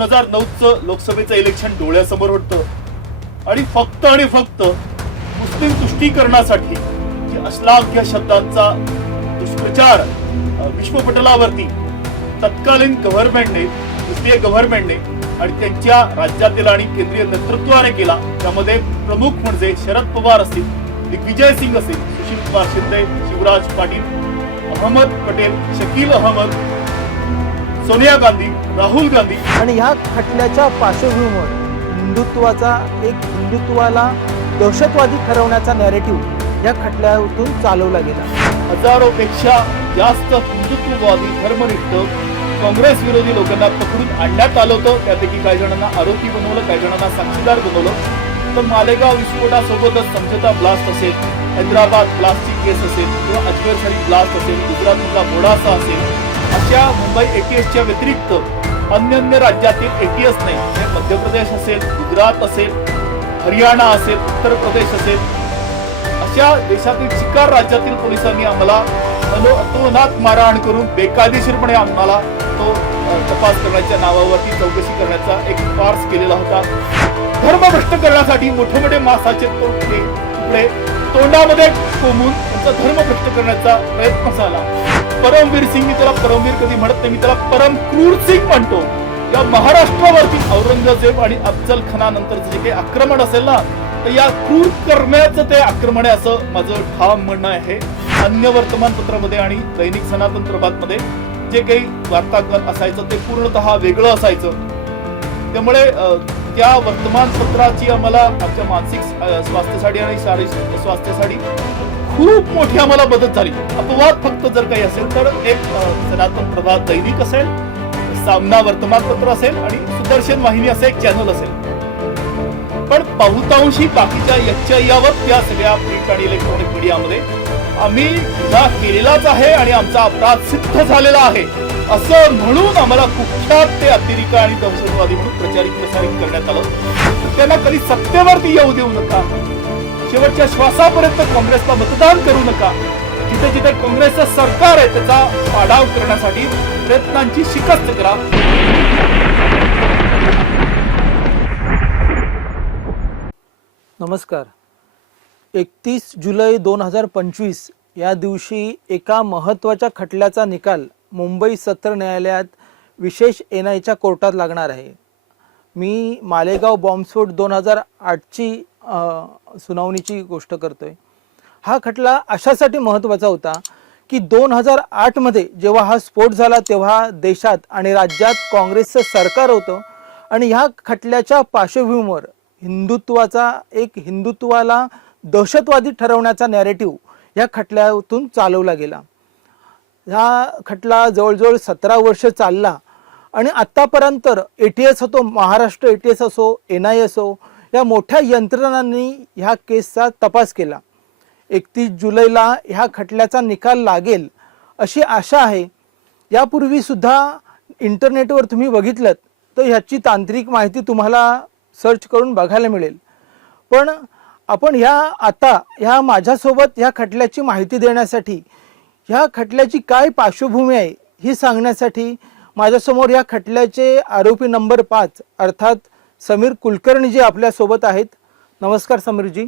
2009चं लोकसभेचं इलेक्शन डोळ्यासमोर होतं आणि फक्त मुस्लिम तुष्टीकरणासाठी जे अश्लाघ्य शब्दांचा दुष्प्रचार विश्वपटलावरती तत्कालीन गव्हर्नमेंटने युपीए गव्हर्नमेंटने आणि त्यांच्या राज्यातील आणि केंद्रीय नेतृत्वाने केला। त्यामध्ये प्रमुख म्हणजे शरद पवार असतील, दिग्विजय सिंग असेल, सुशील कुमार शिंदे, शिवराज पाटील, अहमद पटेल, शकील अहमद, सोनिया गांधी, राहुल गांधी आणि ह्या खटल्याच्या पार्श्वभूमीवर हिंदुत्वाला दहशतवादी ठरवण्याचा नॅरेटिव्ह या खटल्यातून चालवला गेला। हजारोपेक्षा जास्त हिंदुत्ववादी धर्मनिष्ठ काँग्रेस विरोधी लोकांना पकडून आणण्यात आलं होतं। त्यापैकी काही जणांना आरोपी बनवलं, काही जणांना साक्षीदार बनवलं। तर मालेगाव विस्फोटासोबतच समझोता ब्लास्ट असेल, हैदराबाद ब्लास्टची केस असेल किंवा अजमेर शरीफ ब्लास्ट असेल, गुजरातमधला मोडासा असेल, अशा मुंबई एटीएसच्या व्यतिरिक्त अन्य राज्यातील एटीएस नाही, मध्य प्रदेश असेल, गुजरात असेल, हरियाणा असेल, उत्तर प्रदेश असेल, अशा देशातील चिकार राज्यातील पोलिसांनी आम्हाला अतोनात मारहाण करून बेकायदेशीरपणे आम्हाला तो तपास करण्याच्या नावावरती चौकशी करण्याचा एक फार्स केलेला होता। धर्मभ्रष्ट करण्यासाठी मोठे मोठे मासाचे तुकडे तोंडामध्ये कोंबून त्यांचा धर्मभ्रष्ट करण्याचा प्रयत्न झाला। परमवीर सिंग, मी त्याला परमवीर कधी म्हणत नाही, मी त्याला परम क्रूर सिंग म्हणतो। या महाराष्ट्रावरती औरंगजेब आणि अफजल खानानंतरचं जे काही आक्रमण असेल ना, तर या क्रूर करण्याचं ते आक्रमण आहे असं माझं ठाम म्हणणं आहे। अन्य वर्तमानपत्रामध्ये आणि दैनिक सनातन प्रभातमध्ये जे काही वार्तांकन असायचं ते पूर्णतः वेगळं असायचं। त्यामुळे त्या वर्तमानपत्राची आम्हाला आमच्या मानसिक स्वास्थ्यासाठी आणि शारीरिक स्वास्थ्यासाठी खूप मोठी आम्हाला मदत झाली। अपवाद फक्त जर काही असेल तर एक सनातन प्रभात दैनिक असेल, सामना वर्तमानपत्र असेल आणि सुदर्शन वाहिनी असं एक चॅनल असेल। पण बहुतांशी बाकीच्या यावत त्या सगळ्या प्रिंट आणि इलेक्ट्रॉनिक मीडियामध्ये आम्ही गुन्हा केलेलाच आहे आणि आमचा अपराध सिद्ध झालेला आहे असं म्हणून आम्हाला कुख्यात ते अतिरेकी आणि दहशतवादी म्हणून प्रसारित करण्यात आलं। त्यांना कधी सत्तेवरती येऊ देऊ नका, शेवटच्या श्वासापर्यंत काँग्रेसला मतदान करू नका। जिथे जिथे काँग्रेसचं सरकार आहे त्याचा पाडाव करण्यासाठी प्रयत्नांची शिकस्त करा। नमस्कार। 31 जुलै 2025 या दिवशी एका महत्त्वाच्या खटल्याचा निकाल मुंबई सत्र न्यायालयात विशेष एनआयच्या कोर्टात लागणार आहे। मी मालेगाव बॉम्बस्फोट 2008ची सुनावणीची गोष्ट करतोय। हा खटला अशासाठी महत्त्वाचा होता की 2008 मध्ये जेव्हा हा स्फोट झाला तेव्हा देशात आणि राज्यात काँग्रेसचं सरकार होतं आणि ह्या खटल्याच्या पार्श्वभूमीवर हिंदुत्वाला दहशतवादी ठरवण्याचा नॅरेटिव्ह या खटल्यातून चालवला गेला। हा खटला जवळजवळ 17 वर्ष चालला आणि आतापर्यंत एटीएस असो, महाराष्ट्र एटीएस असो, एनआय असो, या मोठ्या यंत्रणांनी ह्या केसचा तपास केला। 31 जुलैला ह्या खटल्याचा निकाल लागेल अशी आशा आहे। यापूर्वी सुद्धा इंटरनेटवर तुम्ही बघितलं तर ह्याची तांत्रिक माहिती तुम्हाला सर्च करून बघायला मिळेल। पण आपण ह्या माझ्यासोबत ह्या खटल्याची माहिती देण्यासाठी, ह्या खटल्याची काय पार्श्वभूमी आहे ही सांगण्यासाठी माझ्यासमोर ह्या खटल्याचे आरोपी नंबर 5 अर्थात समीर कुलकर्णी जी आपल्यासोबत आहेत। नमस्कार समीरजी।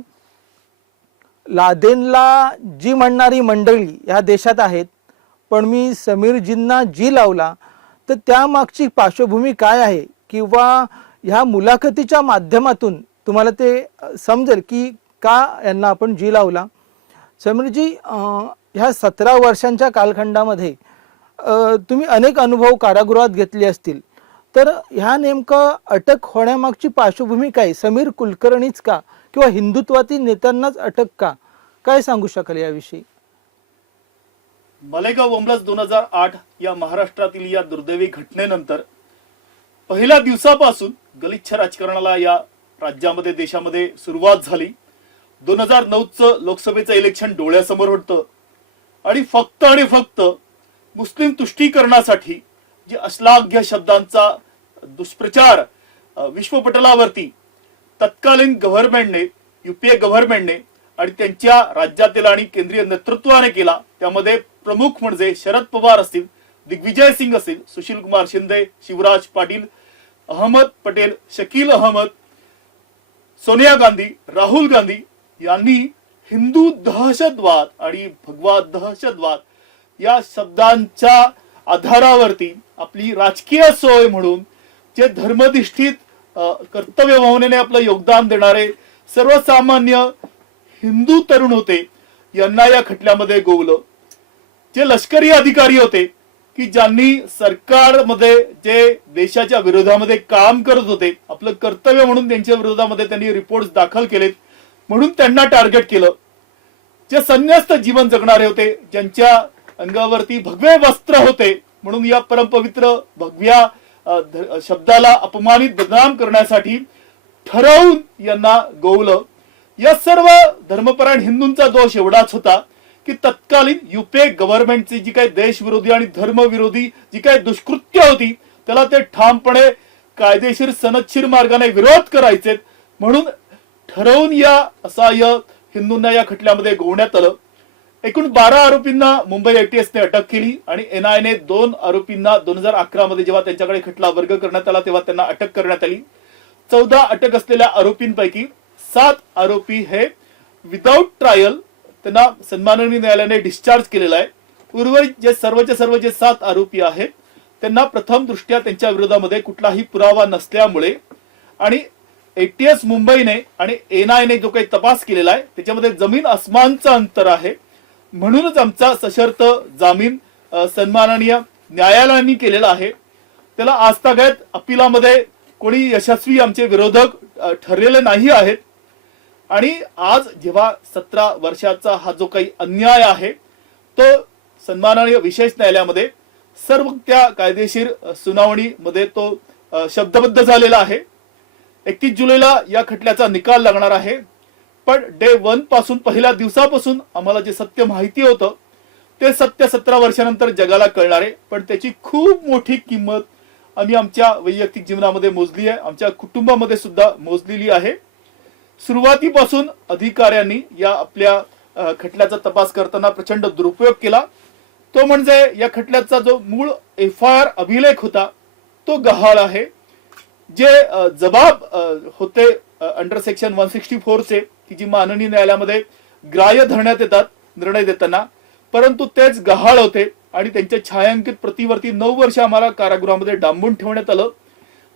लादेनला जी म्हणणारी मंडळी ह्या देशात आहेत, पण मी समीरजींना जी लावला तर त्यामागची पार्श्वभूमी काय आहे किंवा ह्या मुलाखतीच्या माध्यमातून तुम्हाला ते समजेल की का यांना आपण जी लावला। समीरजी, ह्या 17 वर्षांच्या कालखंडामध्ये तुम्ही अनेक अनुभव कारागृहात घेतले असतील, तर ह्या नेमकं अटक होण्यामागची पार्श्वभूमी काय? समीर कुलकर्णीच का किंवा हिंदुत्वातील नेत्यांनाच अटक का? काय सांगू शकाल याविषयी? मालेगाव बॉम्बलास्ट 2008 या महाराष्ट्रातील या दुर्दैवी घटनेनंतर पहिल्या दिवसापासून गलिच्छ राजकारणाला या राज्यामध्ये देशामध्ये सुरुवात झाली। 2009चं लोकसभेचं इलेक्शन डोळ्यासमोर होतं आणि फक्त मुस्लिम तुष्टीकरणासाठी जे अश्लाघ्य शब्दांचा दुष्प्रचार विश्वपटलावरती तत्कालीन गव्हर्नमेंटने, युपीए गव्हर्नमेंटने आणि त्यांच्या राज्यातील आणि केंद्रीय नेतृत्वाने केला। त्यामध्ये प्रमुख म्हणजे शरद पवार असतील, दिग्विजय सिंग असेल, सुशील कुमार शिंदे, शिवराज पाटील, अहमद पटेल, शकील अहमद, सोनिया गांधी, राहुल गांधी यांनी हिंदू दहशतवाद आणि भगवा दहशतवाद या शब्दांच्या आधारावरती आपली राजकीय सोय म्हणून जे धर्मनिष्ठित कर्तव्य भावनेने आपलं योगदान देणारे सर्वसामान्य हिंदू तरुण होते यांना या खटल्यामध्ये गोवलं. जे लष्करी अधिकारी होते की ज्यांनी सरकारमध्ये जे देशाच्या विरोधामध्ये काम करत होते, आपलं कर्तव्य म्हणून त्यांच्या विरोधामध्ये त्यांनी रिपोर्ट दाखल केलेत म्हणून त्यांना टार्गेट केलं. जे संन्यस्त जीवन जगणारे होते, ज्यांच्या अंगावरती भगवे वस्त्र होते म्हणून या परमपवित्र भगव्या शब्दाला अपमानित बदनाम करण्यासाठी ठरवून यांना गोवलं. या सर्व धर्मपरायण हिंदूंचा दोष एवढाच होता की तत्कालीन युपीए गव्हर्नमेंटची जी काही देशविरोधी आणि धर्मविरोधी जी काही दुष्कृत्य होती त्याला ते ठामपणे कायदेशीर सनदशीर मार्गाने विरोध करायचे म्हणून ठरवून या असहाय्य हिंदूंना या खटल्यामध्ये गोवण्यात आलं. एकूण 12 आरोपींना मुंबई एटीएसने अटक केली आणि एनआयने 2 आरोपींना 2011 मध्ये जेव्हा त्यांच्याकडे खटला वर्ग करण्यात आला तेव्हा त्यांना अटक करण्यात आली. 14 अटक असलेल्या आरोपींपैकी 7 आरोपी हे विदाऊट ट्रायल त्यांना सन्माननीय न्यायालयाने डिस्चार्ज केलेला आहे. उर्वरित जे सर्वचे सर्व जे 7 आरोपी आहेत त्यांना प्रथम दृष्ट्या त्यांच्या विरोधामध्ये कुठलाही पुरावा नसल्यामुळे आणि एटीएस मुंबईने आणि एनआयने जो काही तपास केलेला आहे त्याच्यामध्ये जमीन अस्मानचं अंतर आहे म्हणूनच आमचा सशर्त जामीन सन्माननीय न्यायालयाने केलेला आहे. त्याला आजतागत अपिलामध्ये कोणी यशस्वी आमचे विरोधक ठरलेले नाही आहेत आणि आज जेव्हा 17 वर्षाचा हा जो काही अन्याय आहे तो सन्माननीय विशेष न्यायालयामध्ये सर्व त्या कायदेशीर सुनावणीमध्ये तो शब्दबद्ध झालेला आहे. 31 जुलैला या खटल्याचा निकाल लागणार आहे. पण डे 1 पासून पहिल्या दिवसापासून आम्हाला जे सत्य माहिती होतं ते सत्य 17 वर्षानंतर जगाला कळणार आहे. पण त्याची खूप मोठी किंमत आम्ही आमच्या वैयक्तिक जीवनामध्ये मोजली आहे, आमच्या कुटुंबामध्ये सुद्धा मोजलेली आहे. सुरुवातीपासून अधिकाऱ्यांनी या आपल्या खटल्याचा तपास करताना प्रचंड दुरुपयोग केला. तो म्हणजे या खटल्याचा जो मूळ FIR अभिलेख होता तो गहाळ आहे. जे जबाब होते अंडर सेक्शन 164 चे की जी माननीय न्यायालयामध्ये ग्राह्य धरण्यात येतात निर्णय देताना, परंतु तेच गहाळ होते आणि त्यांच्या छायांकित प्रतिवरती 9 वर्ष आम्हाला कारागृहामध्ये डांबून ठेवण्यात आलं.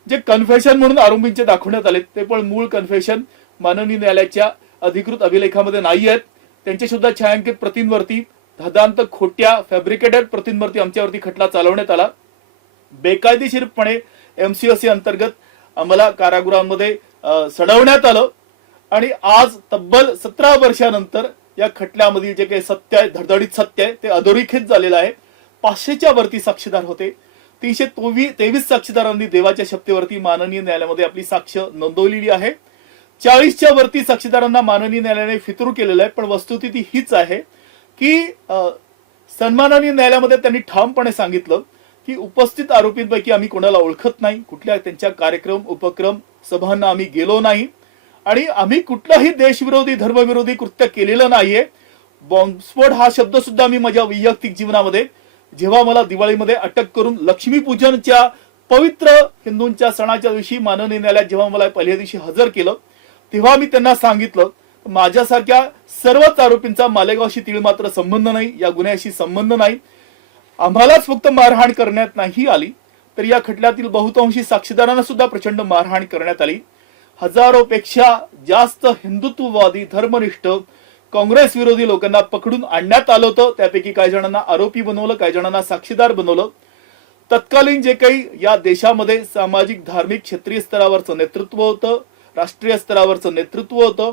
जे कन्फेशन म्हणून आरोपींचे दाखवण्यात आले ते पण मूळ कन्फेशन माननीय न्यायालयाच्या अधिकृत अभिलेखामध्ये नाही आहेत. त्यांचे सुद्धा छायांकित प्रतींवरती धादांत खोट्या फॅब्रिकेटेड प्रतींवरती आमच्यावरती खटला चालवण्यात आला. बेकायदेशीरपणे MCOC अंतर्गत आम्हाला कारागृहांमध्ये सडवण्यात आलं आणि आज तब्बल 17 वर्षानंतर या खटल्यामधील जे काही सत्य आहे, धडधडीत सत्य आहे ते अधोरेखित झालेलं आहे. 500च्या वरती साक्षीदार होते. 323 साक्षीदारांनी देवाच्या शपथेवरती माननीय न्यायालयामध्ये आपली साक्ष नोंदवलेली आहे. 40च्या वरती साक्षीदारांना माननीय न्यायालयाने फितूर केलेलं आहे. पण वस्तुस्थिती हीच आहे की सन्माननीय न्यायालयामध्ये त्यांनी ठामपणे सांगितलं की उपस्थित आरोपींपैकी आम्ही कोणाला ओळखत नाही, कुठल्या त्यांच्या कार्यक्रम उपक्रम सभांना आम्ही गेलो नाही आणि आम्ही कुठलाही देशविरोधी धर्मविरोधी कृत्य केलेलं नाहीये. बॉम्बस्फोट हा शब्द सुद्धा मी माझ्या वैयक्तिक जीवनामध्ये जेव्हा मला दिवाळीमध्ये अटक करून लक्ष्मीपूजनच्या पवित्र हिंदूंच्या सणाच्या दिवशी माननीय न्यायालयात जेव्हा मला पहिल्या दिवशी हजर केलं तेव्हा मी त्यांना सांगितलं माझ्यासारख्या सर्वच आरोपींचा मालेगावशी तीळ मात्र संबंध नाही, या गुन्ह्याशी संबंध नाही. आम्हालाच फक्त मारहाण करण्यात नाही आली तर या खटल्यातील बहुतांशी साक्षीदारांना सुद्धा प्रचंड मारहाण करण्यात आली. हजारोपेक्षा जास्त हिंदुत्ववादी धर्मनिष्ठ काँग्रेस विरोधी लोकांना पकडून आणण्यात आलं होतं. त्यापैकी काही जणांना आरोपी बनवलं, काही जणांना साक्षीदार बनवलं. तत्कालीन जे काही या देशामध्ये सामाजिक धार्मिक क्षेत्रीय स्तरावरचं नेतृत्व होतं, राष्ट्रीय स्तरावरचं नेतृत्व होतं,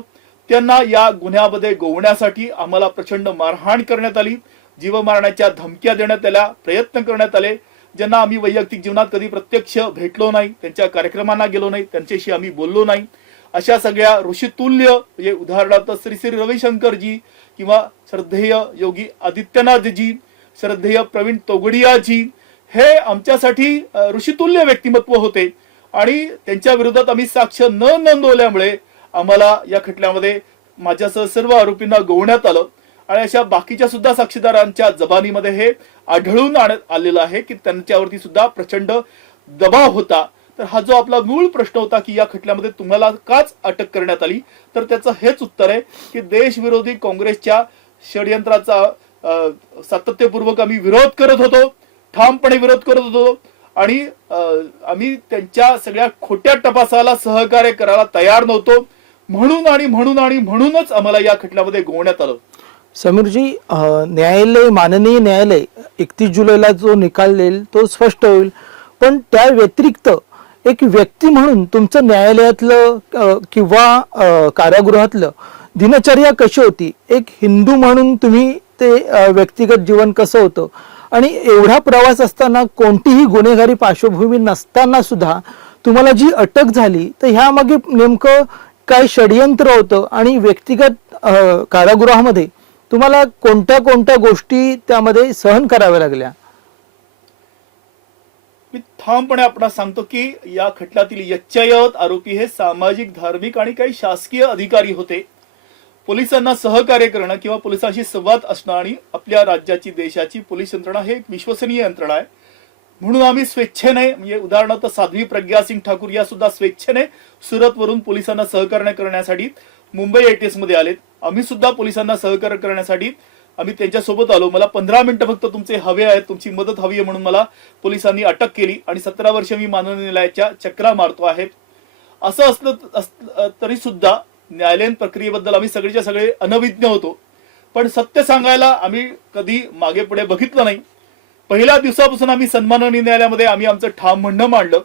त्यांना या गुन्ह्यामध्ये गोवण्यासाठी आम्हाला प्रचंड मारहाण करण्यात आली. जीव मारण्याच्या धमक्या देण्यात आल्या, प्रयत्न करण्यात आले. ज्यांना आम्ही वैयक्तिक जीवनात कधी प्रत्यक्ष भेटलो नाही, त्यांच्या कार्यक्रमांना गेलो नाही, त्यांच्याशी आम्ही बोललो नाही, अशा सगळ्या ऋषितुल्य म्हणजे उदाहरणार्थ श्री श्री रविशंकरजी किंवा श्रद्धेय योगी आदित्यनाथजी, श्रद्धेय प्रवीण तोगडियाजी हे आमच्यासाठी ऋषितुल्य व्यक्तिमत्व होते आणि त्यांच्या विरोधात आम्ही साक्ष न नोंदवल्यामुळे आम्हाला या खटल्यामध्ये माझ्यासह सर्व आरोपींना गोवण्यात आलं. आणि अशा बाकीच्या सुद्धा साक्षीदारांच्या जबानीमध्ये हे आढळून आलेलं आहे की त्यांच्यावरती सुद्धा प्रचंड दबाव होता. तर हा जो आपला मूळ प्रश्न होता की या खटल्यामध्ये तुम्हाला काच अटक करण्यात आली, तर त्याचं हेच उत्तर आहे की देशविरोधी काँग्रेसच्या षडयंत्राचा सातत्यपूर्वक आम्ही विरोध करत होतो, ठामपणे विरोध करत होतो आणि आम्ही त्यांच्या सगळ्या खोट्या तपासाला सहकार्य करायला तयार नव्हतो. म्हणूनच आम्हाला या खटल्यामध्ये गोवण्यात आलं. समीरजी, माननीय न्यायालय 31 जुलैला जो निकाल देईल तो स्पष्ट होईल, पण त्या व्यतिरिक्त एक व्यक्ती म्हणून तुमचं न्यायालयातलं किंवा कारागृहातलं दिनचर्या कशी होती? एक हिंदू म्हणून तुम्ही ते व्यक्तिगत जीवन कसं होतं आणि एवढा प्रवास असताना कोणतीही गुन्हेगारी पार्श्वभूमी नसताना सुद्धा तुम्हाला जी अटक झाली, तर ह्यामागे नेमकं काय षडयंत्र होतं आणि व्यक्तिगत कारागृहामध्ये तुम्हाला कोणत्या कोणत्या गोष्टी त्यामध्ये सहन कराव्या लागल्या? मी ठामपणे आपणास सांगतो की या खटल्यातील यच्चयत आरोपी हे सामाजिक, धार्मिक आणि काही शासकीय अधिकारी होते. पोलिसांना सहकार्य करणं किंवा पोलिसांशी संवाद असणं आणि आपल्या राज्याची, देशाची पोलीस यंत्रणा हे एक विश्वसनीय यंत्रणा आहे. म्हणून आम्ही स्वेच्छेने, म्हणजे उदाहरणार्थ साध्वी प्रज्ञा सिंग ठाकूर या सुद्धा स्वेच्छेने सुरतवरून पोलिसांना सहकार्य करण्यासाठी मुंबई ATS मध्ये आलेत. आम्ही सुद्धा पोलिसांना सहकार्य करण्यासाठी आम्ही त्यांच्यासोबत आलो. मला 15 मिनिटं फक्त तुमचे हवे आहेत, तुमची मदत हवी आहे म्हणून मला पोलिसांनी अटक केली आणि 17 वर्ष मी माननीय न्यायालयाच्या चक्रा मारतो आहे. असं असलं तरी सुद्धा न्यायालयीन प्रक्रियेबद्दल आम्ही सगळेच्या सगळे अनभिज्ञ होतो. पण सत्य सांगायला आम्ही कधी मागे पुढे बघितलं नाही. पहिल्या दिवसापासून आम्ही सन्माननीय न्यायालयामध्ये आम्ही आमचं ठाम म्हणणं मांडलं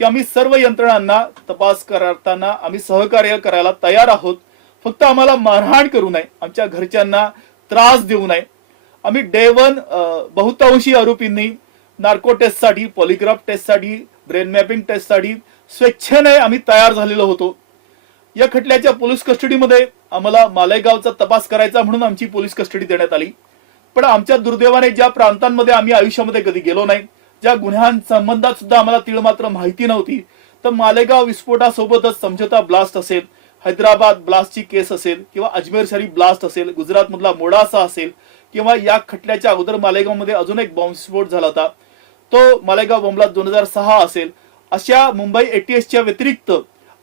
की आम्ही सर्व यंत्रणांना तपास करताना आम्ही सहकार्य करायला तयार आहोत. फक्त आम्हाला मारहाण करू नये, आमच्या घरच्यांना त्रास देऊ नये. आम्ही डे 1 बहुतांशी आरोपींनी नार्को टेस्टसाठी, पॉलिग्राफ टेस्टसाठी, ब्रेन मॅपिंग टेस्टसाठी स्वेच्छेने आम्ही तयार झालेलो होतो. या खटल्याच्या पोलीस कस्टडीमध्ये आम्हाला मालेगावचा तपास करायचा म्हणून आमची पोलीस कस्टडी देण्यात आली. पण आमच्या दुर्दैवाने ज्या प्रांतांमध्ये आम्ही आयुष्यामध्ये कधी गेलो नाही, ज्या गुन्ह्यांसंबंधात सुद्धा आम्हाला तीळ मात्र माहिती नव्हती, तर मालेगाव विस्फोटासोबतच समझोता ब्लास्ट असेल, हैदराबाद ब्लास्टची केस असेल किंवा अजमेर शरीफ ब्लास्ट असेल, गुजरात मधला मोडासा असेल किंवा या खटल्याच्या अगोदर मालेगावमध्ये अजून एक बॉम्बस्फोट झाला होता, तो मालेगाव बॉम्बला 2006 असेल. अशा मुंबई ATSच्या व्यतिरिक्त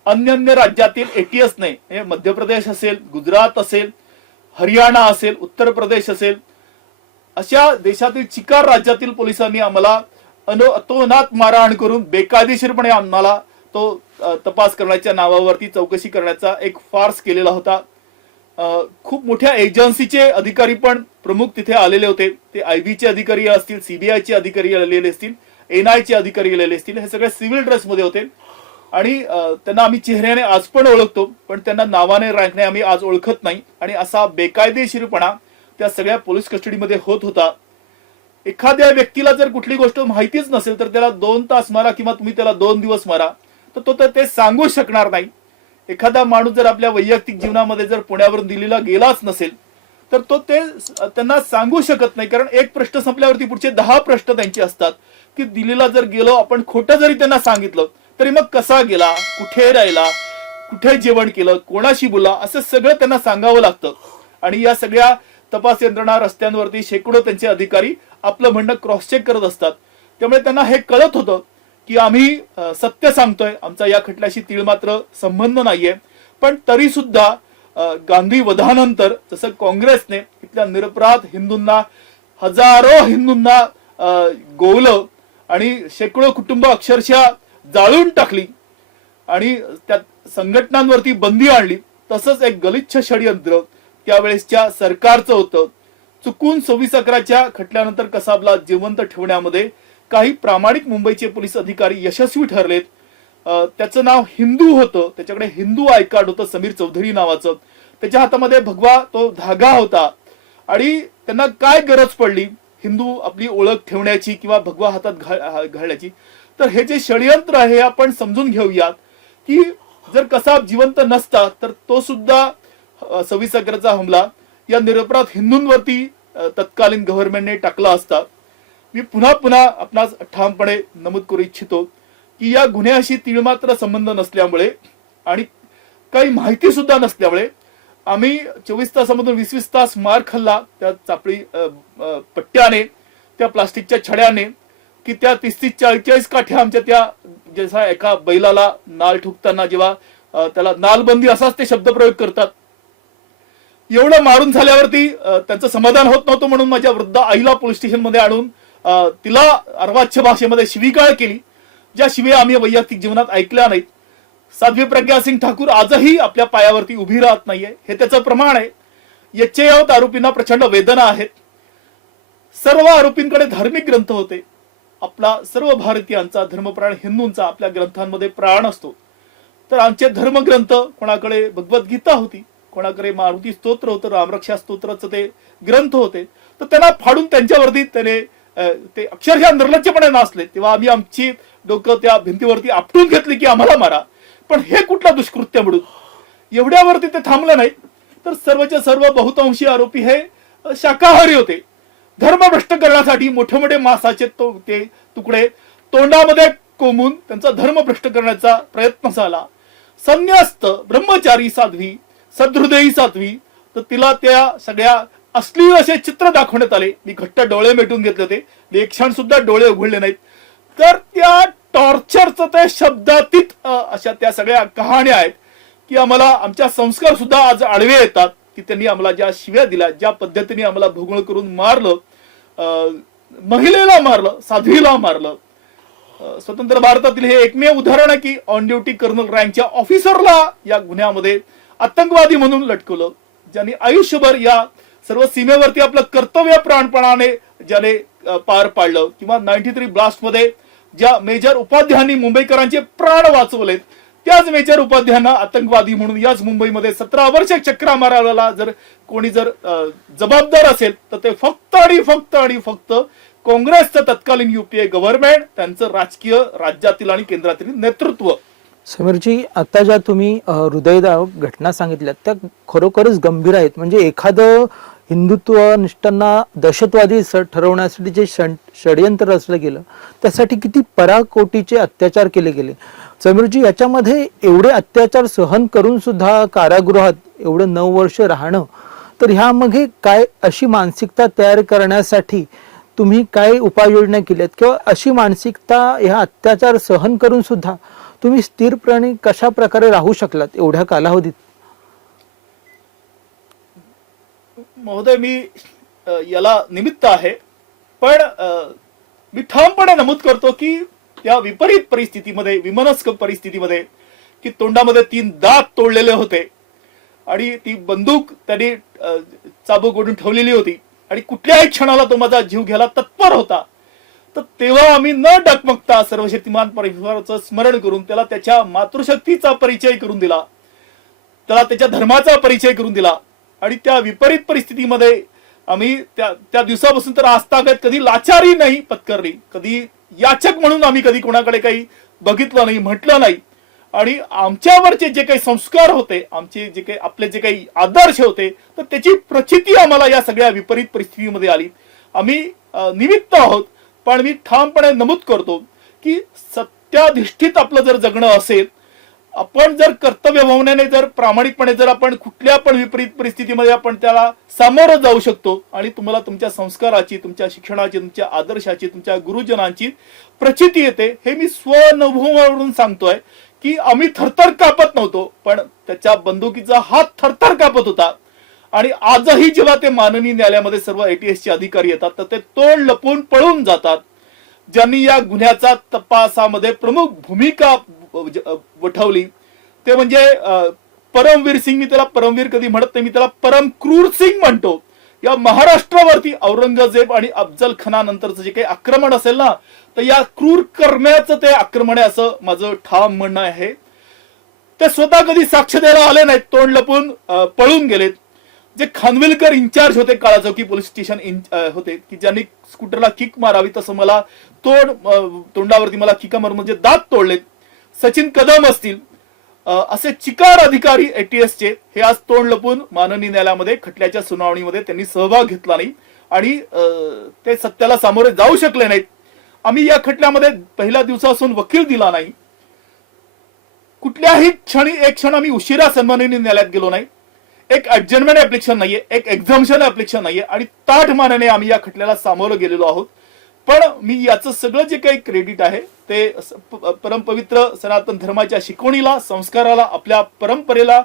अन्य राज्यातील ATS नाही, म्हणजे मध्य प्रदेश असेल, गुजरात असेल, हरियाणा असेल, उत्तर प्रदेश असेल, अशा देशातील चिकार राज्यातील पोलिसांनी आम्हाला अतोनात मारहाण करून बेकायदेशीरपणे आम्हाला तो तपास करण्याच्या नावावरती चौकशी करण्याचा एक फार्स केलेला होता. खूप मोठ्या एजन्सीचे अधिकारी पण प्रमुख तिथे आलेले होते. ते IBचे अधिकारी असतील, CBIचे अधिकारी आलेले असतील, NI चे अधिकारी आलेले असतील. हे सगळे सिव्हिल ड्रेसमध्ये होते आणि त्यांना आम्ही चेहऱ्याने आज पण ओळखतो, पण त्यांना नावाने रँकने आम्ही आज ओळखत नाही. आणि असा बेकायदेशीरपणा त्या सगळ्या पोलीस कस्टडीमध्ये होत होता. एखाद्या व्यक्तीला जर कुठली गोष्ट माहितीच नसेल तर त्याला 2 तास मारा किंवा तुम्ही त्याला 2 दिवस मारा, तर तो ते सांगू शकणार नाही. एखादा माणूस जर आपल्या वैयक्तिक जीवनामध्ये जर पुण्यावरून दिल्लीला गेलाच नसेल तर तो ते त्यांना सांगू शकत नाही. कारण एक प्रश्न संपल्यावरती पुढचे 10 प्रश्न त्यांचे असतात की दिल्लीला जर गेलो आपण खोटं जरी त्यांना सांगितलं तरी मग कसा गेला, कुठे राहिला, कुठे जेवण केलं, कोणाशी बोलला, असं सगळं त्यांना सांगावं लागतं. आणि या सगळ्या तपास यंत्रणा रस्त्यांवरती शेकडो त्यांचे अधिकारी आपलं म्हणणं क्रॉस चेक करत असतात. त्यामुळे त्यांना हे कळत होतं की आम्ही सत्य सांगतोय, आमचा या खटल्याशी तीळ मात्र संबंध नाहीये. पण तरी सुद्धा गांधी वधानंतर जसं काँग्रेसने इथल्या निरपराध हिंदूंना, हजारो हिंदूंना गोवलं आणि शेकडो कुटुंब अक्षरशः जाळून टाकली आणि त्या संघटनांवरती बंदी आणली, तसंच एक गलिच्छ षडयंत्र त्यावेळेसच्या सरकारचं होतं. चुकून 26/11च्या खटल्यानंतर कसाबला जिवंत ठेवण्यामध्ये काही प्रामाणिक मुंबईचे पोलीस अधिकारी यशस्वी ठरलेत. त्याचं नाव हिंदू होतं, त्याच्याकडे हिंदू आय कार्ड होतं, समीर चौधरी नावाचं. त्याच्या हातामध्ये भगवा तो धागा होता आणि त्यांना काय गरज पडली हिंदू आपली ओळख ठेवण्याची किंवा भगवा हातात घालण्याची. तर हे जे षडयंत्र आहे हे आपण समजून घेऊयात की जर कसाब जिवंत नसता तर तो सुद्धा 26/11चा हमला या निरपराध हिंदूंवरती तत्कालीन गव्हर्नमेंटने टाकला असता. मी पुन्हा आपणास ठामपणे नमूद करू इच्छितो की या गुन्ह्याशी तीळ मात्र संबंध नसल्यामुळे आणि काही माहिती सुद्धा नसल्यामुळे आम्ही 24 तासामधून 20 तास मार खाल्ला त्या चापडी पट्ट्याने, त्या प्लास्टिकच्या छड्याने, की त्या 30-40 काठ्या आमच्या त्या जसा एका बैलाला नाल ठोकताना जेव्हा त्याला नालबंदी असाच ते शब्दप्रयोग करतात. एवढं मारून झाल्यावरती त्यांचं समाधान होत नव्हतं म्हणून माझ्या वृद्ध आईला पोलीस स्टेशन मध्ये आणून तिला अर्वाच्य भाषेमध्ये शिवीगाळ केली, ज्या शिव्या आम्ही वैयक्तिक जीवनात ऐकल्या नाहीत. साध्वी प्रज्ञा सिंग ठाकूर आजही आपल्या पायावरती उभी राहत नाहीये, हे त्याचं प्रमाण आहे. याच्यात आरोपींना प्रचंड वेदना आहेत. सर्व आरोपींकडे धार्मिक ग्रंथ होते. आपला सर्व भारतीयांचा धर्मप्राण हिंदूंचा आपल्या ग्रंथांमध्ये प्राण असतो. तर आमचे धर्मग्रंथ, कोणाकडे भगवद्गीता होती, कोणाकडे मारुती स्तोत्र होतं, रामरक्षा स्तोत्राचं ते ग्रंथ होते. तर त्यांना फाडून त्यांच्यावरती त्याने ते अक्षरशः निर्लज्जपणे नाचले. तेव्हा आम्ही आमची डोकं त्या भिंतीवरती आपटून घेतली की आम्हाला मारा. पण हे कुठला दुष्कृत्य म्हणून एवढ्यावरती ते थांबलं नाही. तर सर्वच्या सर्व बहुतांशी आरोपी हे शाकाहारी होते. धर्मभ्रष्ट करण्यासाठी मोठे मोठे मांसाचे ते तुकडे तोंडामध्ये कोंबून त्यांचा धर्मभ्रष्ट करण्याचा प्रयत्न झाला. संन्यस्त ब्रह्मचारी साध्वी, सदहृदयी साध्वी, तर तिला त्या सगळ्या अश्लील असे चित्र दाखवण्यात आले. मी घट्ट डोळे मिटून घेतले होते, मी एक क्षण सुद्धा डोळे उघडले नाहीत. तर त्या टॉर्चरचं ते शब्दातीत अशा त्या सगळ्या कहाण्या आहेत की आम्हाला आमच्या संस्कार सुद्धा आज आडवे येतात की त्यांनी आम्हाला ज्या शिव्या दिल्या, ज्या पद्धतीने आम्हाला भोगळ करून मारलं, महिलेला मारलं, साध्वीला मारलं. स्वतंत्र भारतातील हे एकमेव उदाहरण आहे की ऑन ड्युटी कर्नल रँकच्या ऑफिसरला या गुन्ह्यामध्ये आतंकवादी म्हणून लटकवलं, ज्यांनी आयुष्यभर या सर्व सीमेवरती आपलं कर्तव्य प्राणपणाने ज्याने पार पाडलं. किंवा 93 ब्लास्ट मध्ये ज्या मेजर उपाध्यायांनी मुंबईकरांचे प्राण वाचवलेत, त्याच मेजर उपाध्यायांना आतंकवादी म्हणून याच मुंबईमध्ये 17 वर्ष चक्रा मारायला जर कोणी जबाबदार असेल तर ते फक्त आणि फक्त काँग्रेसचं तत्कालीन युपीए गव्हर्नमेंट, त्यांचं राजकीय राज्यातील आणि केंद्रातील नेतृत्व. समीरजी, आता ज्या तुम्ही हृदयदायक घटना सांगितल्यात त्या खरोखरच गंभीर आहेत. म्हणजे एखादं हिंदुत्व निष्ठांना दहशतवादी ठरवण्यासाठी जे षडयंत्र रचलं गेलं, त्यासाठी किती पराकोटीचे अत्याचार केले गेले. समीरजी, याच्यामध्ये एवढे अत्याचार सहन करून सुद्धा कारागृहात एवढं 9 वर्ष राहणं, तर ह्यामध्ये काय अशी मानसिकता तयार करण्यासाठी तुम्ही काय उपाययोजना केल्यात, किंवा अशी मानसिकता ह्या अत्याचार सहन करून सुद्धा तुम्ही स्थिरपणे कशा प्रकारे राहू शकलात एवढ्या कालावधीत? महोदय, मी याला निमित्त आहे, पण मी ठामपणे नमूद करतो की त्या विपरीत परिस्थितीमध्ये, विमनस्क परिस्थितीमध्ये, की तोंडामध्ये 3 दात तोडलेले होते आणि ती बंदूक त्यांनी चाबूक ओढून ठेवलेली होती आणि कुठल्याही क्षणाला तो माझा जीव घ्यायला तत्पर होता. तर तेव्हा आम्ही न डगमगता सर्वशक्तिमान परमेश्वराचं स्मरण करून त्याला त्याच्या मातृशक्तीचा परिचय करून दिला, त्याला त्याच्या धर्माचा परिचय करून दिला. आणि त्या विपरीत परिस्थितीमध्ये आम्ही त्या दिवसापासून तर आजतागत कधी लाचारी नाही पत्करली, कधी याचक म्हणून आम्ही कधी कोणाकडे काही बघितलं नाही, म्हटलं नाही. आणि आमच्यावरचे जे काही संस्कार होते, आमचे जे काही आपले जे काही आदर्श होते, तर त्याची प्रचिती आम्हाला या सगळ्या विपरीत परिस्थितीमध्ये आली. आम्ही निमित्त आहोत, पण मी ठामपणे नमूद करतो की सत्याधिष्ठित आपलं जर जगणं असेल, आपण जर कर्तव्य भावनेने, जर प्रामाणिकपणे, जर आपण कुठल्या पण विपरीत परिस्थितीमध्ये आपण त्याला सामोरं जाऊ शकतो आणि तुम्हाला तुमच्या संस्काराची, तुमच्या शिक्षणाची, तुमच्या आदर्शाची, तुमच्या गुरुजनांची प्रचिती येते. हे मी स्वअनुभवावरून सांगतोय की आम्ही थरथर कापत नव्हतो, पण त्याच्या बंदुकीचा हात थरथर कापत होता. आणि आजही जेव्हा ते माननीय न्यायालयामध्ये सर्व ATSचे अधिकारी येतात तर ते तोंड लपून पळून जातात. ज्यांनी या गुन्ह्याचा तपासामध्ये प्रमुख भूमिका वठवली ते म्हणजे परमवीर सिंग. मी त्याला परमवीर कधी म्हणत नाही, मी त्याला परम क्रूर सिंग म्हणतो. या महाराष्ट्रावरती औरंगजेब आणि अफजल खानानंतरचं जे काही आक्रमण असेल ना, तर या क्रूर कर्म्याचं ते आक्रमण आहे असं माझं ठाम म्हणणं आहे. ते स्वतः कधी साक्ष द्यायला आले नाहीत, तोंड लपून पळून गेलेत. जे खानविलकर इन्चार्ज होते, काळाचौकी पोलीस स्टेशन होते, की ज्यांनी स्कूटरला किक मारावी तसं मला तोंडावरती मला किका मारून म्हणजे दात तोडलेत. सचिन कदम असतील, असे चिकार अधिकारी ATSचे, हे आज तोंड लपून माननीय न्यायालयामध्ये खटल्याच्या सुनावणीमध्ये त्यांनी सहभाग घेतला नाही आणि ते सत्याला सामोरे जाऊ शकले नाहीत. आम्ही या खटल्यामध्ये पहिल्या दिवसापासून वकील दिला नाही. कुठल्याही क्षणी एक क्षण आम्ही उशिरा सन्माननीय न्यायालयात गेलो नाही. एक ऍडजमेंट ऍप्लिकेशन नाहीये, एक एक्झम्पशन ऍप्लिकेशन नाहीये आणि ताठ मानाने आम्ही या खटल्याला सामोरं गेलेलो आहोत. पण मी याचं सगळं जे काही क्रेडिट आहे ते परमपवित्र सनातन धर्माच्या शिकवणीला, संस्काराला, आपल्या परंपरेला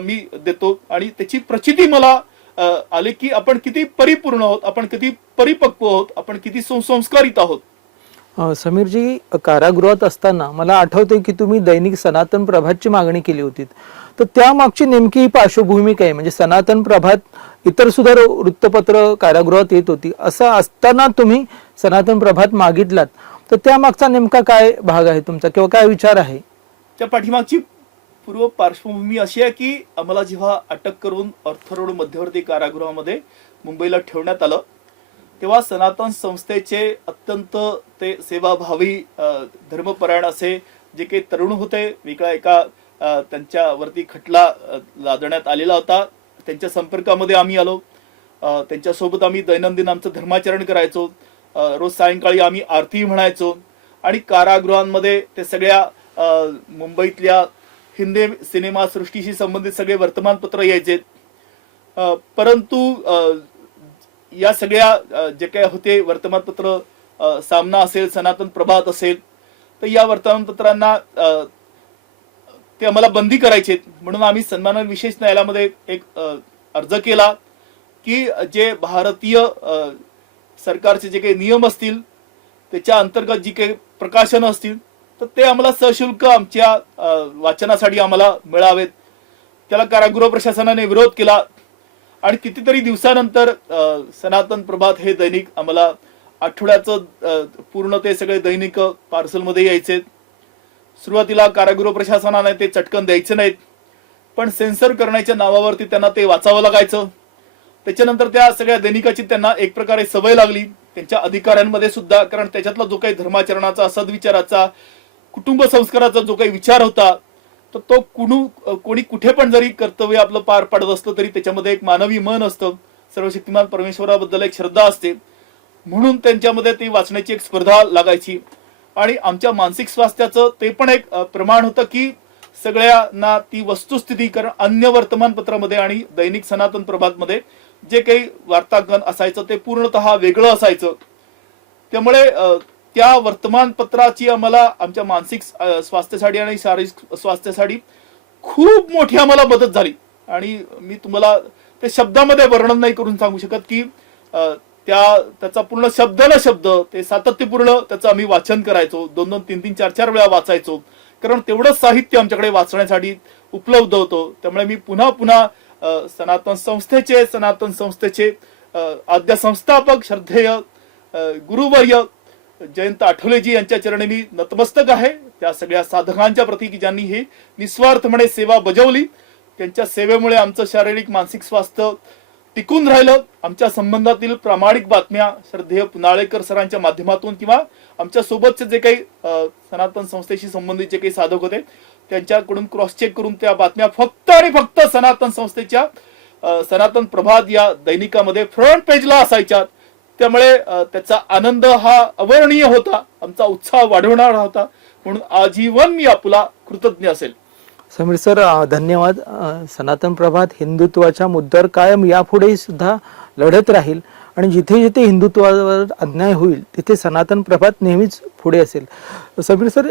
मी देतो आणि त्याची प्रचिती मला आले की आपण किती परिपूर्ण आहोत, आपण किती परिपक्व आहोत, आपण किती सुसंस्कारित आहोत. समीरजी, कारागृहात असताना मला आठवते की तुम्ही दैनिक सनातन प्रभातची मागणी केली होती, तर त्या मागची नेमकी ही पार्श्वभूमी काय? म्हणजे सनातन प्रभात इतर सुद्धा वृत्तपत्र कारागृहात येत होती, असं असताना तुम्ही सनातन प्रभात मागितलात, तर त्या मागचा नेमका काय भाग आहे तुमचा किंवा काय विचार आहे? त्या पाठीमागची पूर्व पार्श्वभूमी अशी आहे की आम्हाला जेव्हा अटक करून ऑर्थर मध्यवर्ती कारागृहामध्ये मुंबईला ठेवण्यात आलं, तेव्हा सनातन संस्थेचे अत्यंत ते सेवाभावी धर्मपरायण असे जे काही तरुण होते, वेगळा एका त्यांच्यावरती खटला लादण्यात आलेला होता, त्यांच्या संपर्कामध्ये आम्ही आलो. त्यांच्यासोबत आम्ही दैनंदिन आमचं धर्माचरण करायचो. रोज सायंकाळी आम्ही आरती म्हणायचो आणि कारागृहांमध्ये ते सगळ्या मुंबईतल्या हिंदी सिनेमा सृष्टीशी संबंधित सगळे वर्तमानपत्र यायचे. परंतु या सगळ्या जे काही होते वर्तमानपत्र, सामना असेल, सनातन प्रभात असेल, तर या वर्तमानपत्रांना ते आम्हाला बंदी करायचे. म्हणून आम्ही सन्मान विशेष न्यायालयामध्ये एक अर्ज केला की जे भारतीय सरकारचे जे काही नियम असतील त्याच्या अंतर्गत जी काही प्रकाशनं असतील तर ते आम्हाला सशुल्क आमच्या वाचनासाठी आम्हाला मिळावेत. त्याला कारागृह प्रशासनाने विरोध केला आणि कितीतरी दिवसानंतर सनातन प्रभात हे दैनिक आम्हाला आठवड्याचं पूर्ण ते सगळे दैनिक पार्सलमध्ये यायचे. सुरुवातीला कारागृह प्रशासनाने ते चटकन द्यायचे नाहीत, पण सेन्सर करण्याच्या नावावरती त्यांना ते वाचावं लागायचं. त्याच्यानंतर त्या सगळ्या दैनिकाची त्यांना एक प्रकारे सवय लागली, त्यांच्या अधिकाऱ्यांमध्ये सुद्धा, कारण त्याच्यातला जो काही धर्माचरणाचा, सद्विचाराचा, कुटुंब संस्काराचा जो काही विचार होता तर तो कोणी कुठे पण जरी कर्तव्य आपलं पार पाडत असलं तरी त्याच्यामध्ये एक मानवी मन असतं, सर्वशक्तिमान परमेश्वराबद्दल एक श्रद्धा असते, म्हणून त्यांच्यामध्ये ती वाचण्याची एक स्पर्धा लागायची. आणि आमच्या मानसिक स्वास्थ्याचं ते पण एक प्रमाण होतं की सगळ्यांना ती वस्तुस्थिती, कारण अन्य वर्तमानपत्रामध्ये आणि दैनिक सनातन प्रभातमध्ये जे काही वार्तांकन असायचं ते पूर्णतः वेगळं असायचं. त्यामुळे त्या वर्तमानपत्राची आम्हाला आमच्या मानसिक स्वास्थ्यासाठी आणि शारीरिक स्वास्थ्यासाठी खूप मोठी आम्हाला मदत झाली. आणि मी तुम्हाला ते शब्दामध्ये वर्णन नाही करून सांगू शकत की त्याचा पूर्ण शब्द न शब्द ते सातत्यपूर्ण त्याचं आम्ही वाचन करायचो, 2-2, 3-3, 4-4 वेळा वाचायचो, कारण तेवढं साहित्य आमच्याकडे वाचण्यासाठी उपलब्ध होतं. त्यामुळे मी पुन्हा पुन्हा सनातन संस्थेचे आद्य संस्थापक श्रद्धेय गुरुवर्य जयंत आठवलेजी यांच्या चरणी मी नतमस्तक आहे. त्या सगळ्या साधकांच्या प्रती की ज्यांनी ही निस्वार्थपणे सेवा बजावली, त्यांच्या सेवेमुळे आमचं शारीरिक मानसिक स्वास्थ्य टिकून राहिलं. आमच्या संबंधातील प्रामाणिक बातम्या श्रद्धेय पुनाळेकर सरांच्या माध्यमातून किंवा आमच्या सोबतचे जे काही सनातन संस्थेशी संबंधित जे काही साधक होते त्यांच्याकडून क्रॉस चेक करून त्या बातम्या फक्त आणि फक्त सनातन संस्थेच्या सनातन प्रभात या दैनिकामध्ये फ्रंट पेजला असायच्या. त्यामुळे त्याचा आनंद हा अवर्णनीय होता, आमचा उत्साह वाढवणारा होता. म्हणून आजीवन मी आपला कृतज्ञ असेल. समीर सर, धन्यवाद. सनातन प्रभात हिंदुत्वाच्या मुद्द्यावर कायम यापुढेही सुद्धा लढत राहील आणि जिथे जिथे हिंदुत्वावर अन्याय होईल तिथे सनातन प्रभात नेहमीच पुढे असेल. समीर सर,